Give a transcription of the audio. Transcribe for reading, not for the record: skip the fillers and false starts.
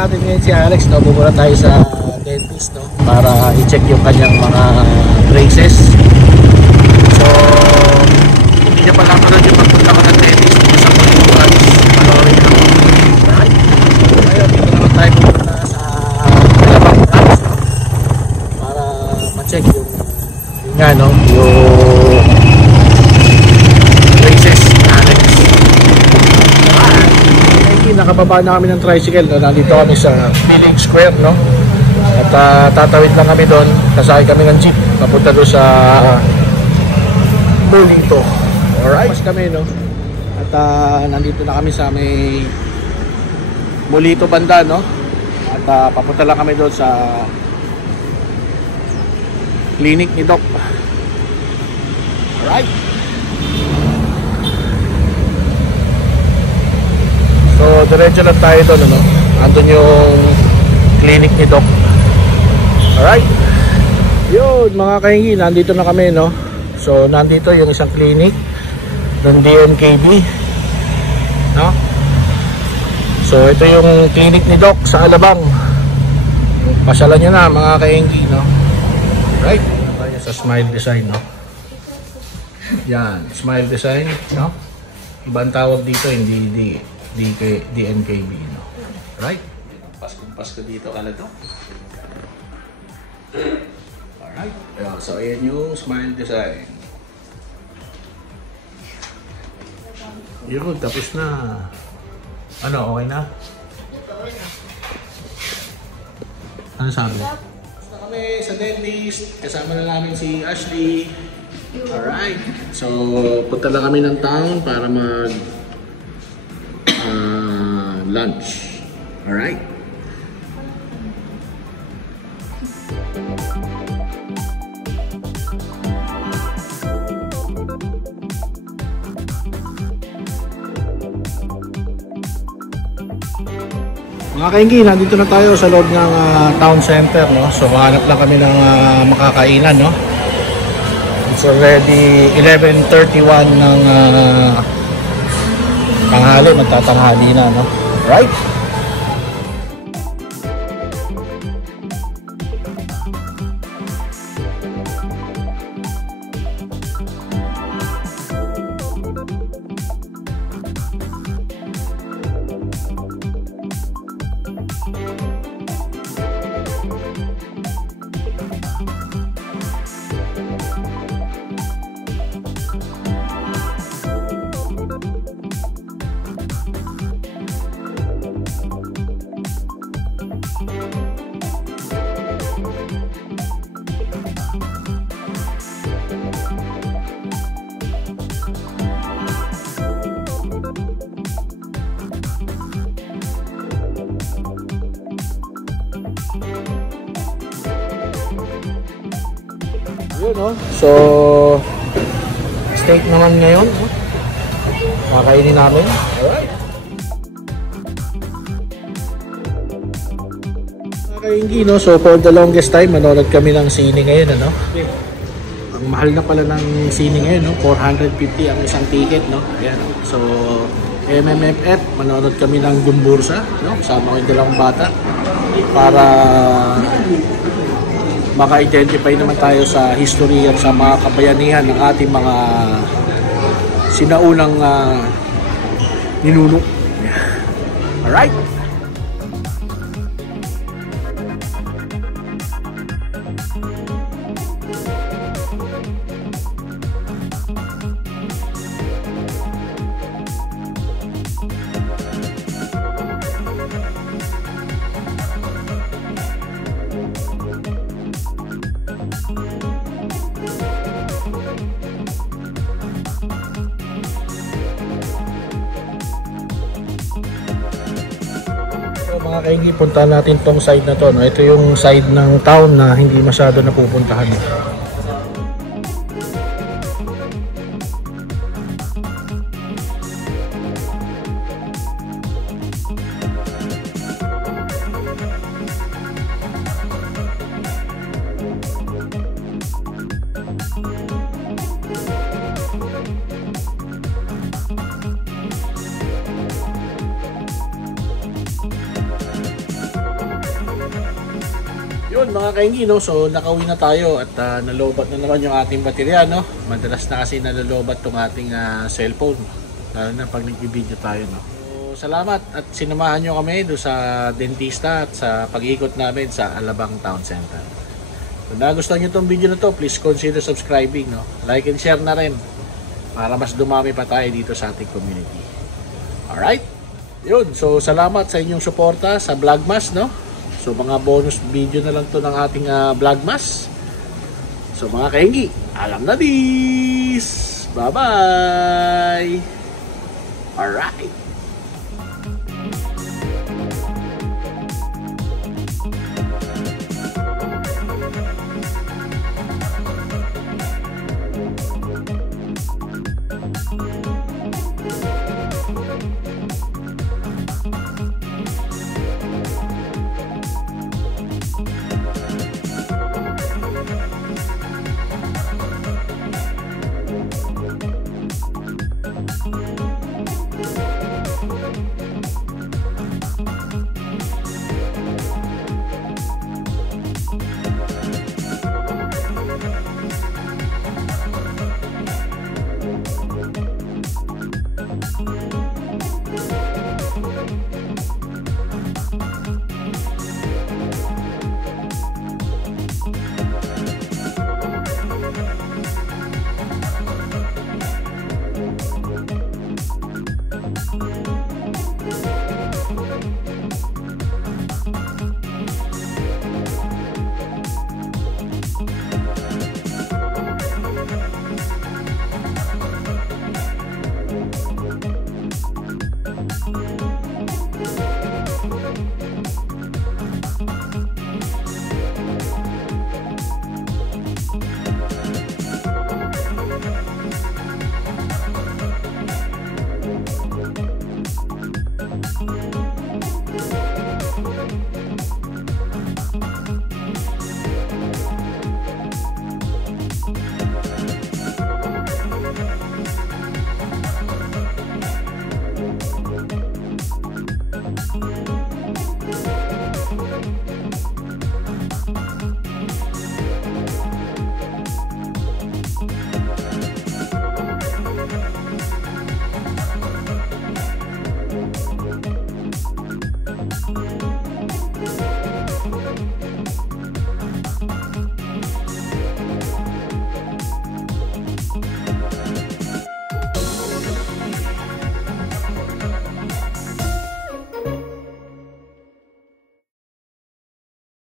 natin ngayon si Alex, no? Pupunta tayo sa dentist, no? Para i-check yung kanyang mga braces. So, hindi niya pala tulad yung pagpunta ko ng dentist dito sa Pagkukuhan. Panoorin lang. Alright. Ngayon, dito naman tayo pupunta sa Alabang branch, no? Para ma-check yung nga, no? Yung braces ni Alex. Nakababa na kami ng tricycle, no? Nandito kami sa Feeling Square, no? At tatawid lang kami doon, kasakay kami ng jeep papunta doon sa Molito. Alright, pas kami, no? At nandito na kami sa may Molito banda, no? At papunta lang kami doon sa clinic ni Doc. Alright. So, diretso na tayo doon, ano? Andun yung clinic ni Doc. Alright. Yun, mga kahingi, nandito na kami, no? So, nandito yung isang clinic ng DNKB, no? So, ito yung clinic ni Doc sa Alabang. Pasyalan nyo na, mga kahingi, no? Right. Tayo sa Smile Design, no? Yan, Smile Design, no? Ibang tawag dito, hindi DNKB, no? Right? Pasko dito kala to. Alright. So, ayan yung Smile Design. Yun, tapos na. Ano, okay na? Ano sabi? Tapos na kami sa dentist. Kasama na namin si Ashley. Alright. So, punta lang kami ng town para mag lunch. Alright. Mga kainggi, nandito na tayo sa loob ng town center, no? So, hanap lang kami ng makakainan, no? It's already 11:31 ng tanghali, magtatanghali na, no? Right? Yun, no? So, steak naman ngayon, no? Kakainin namin. Alright. Kakainggi, no? So, for the longest time, manonood kami ng sine ngayon, ano? Ang mahal na pala ng sine ngayon, no? 450 ang isang ticket, no? Ayan, no? So, MMFF, manonood kami ng Gumbursa, no? Kasama ko yung dalawang bata para maka-identify naman tayo sa history at sa mga kabayanihan ng ating mga sinaunang ninuno. Alright? Mga kainggi, punta natin tong side na to, no? Ito yung side ng town na hindi masyado napupuntahan. yun mga kaingi, no? So nakauwi na tayo at nalobat na naman yung ating baterya, no? Madalas na kasi nalolobat tong ating cellphone, lalo na pag nag-video tayo, no? So salamat at sinamahan nyo kami doon sa dentista at sa pag-ikot namin sa Alabang Town Center. Kung nagustuhan nyo tong video na to, please consider subscribing, no? Like and share na rin para mas dumami pa tayo dito sa ating community. Alright? Yun, so salamat sa inyong suporta sa Vlogmas, no? So mga bonus video na lang to ng ating Vlogmas. So mga kaingi, alam na this! Bye-bye! Alright!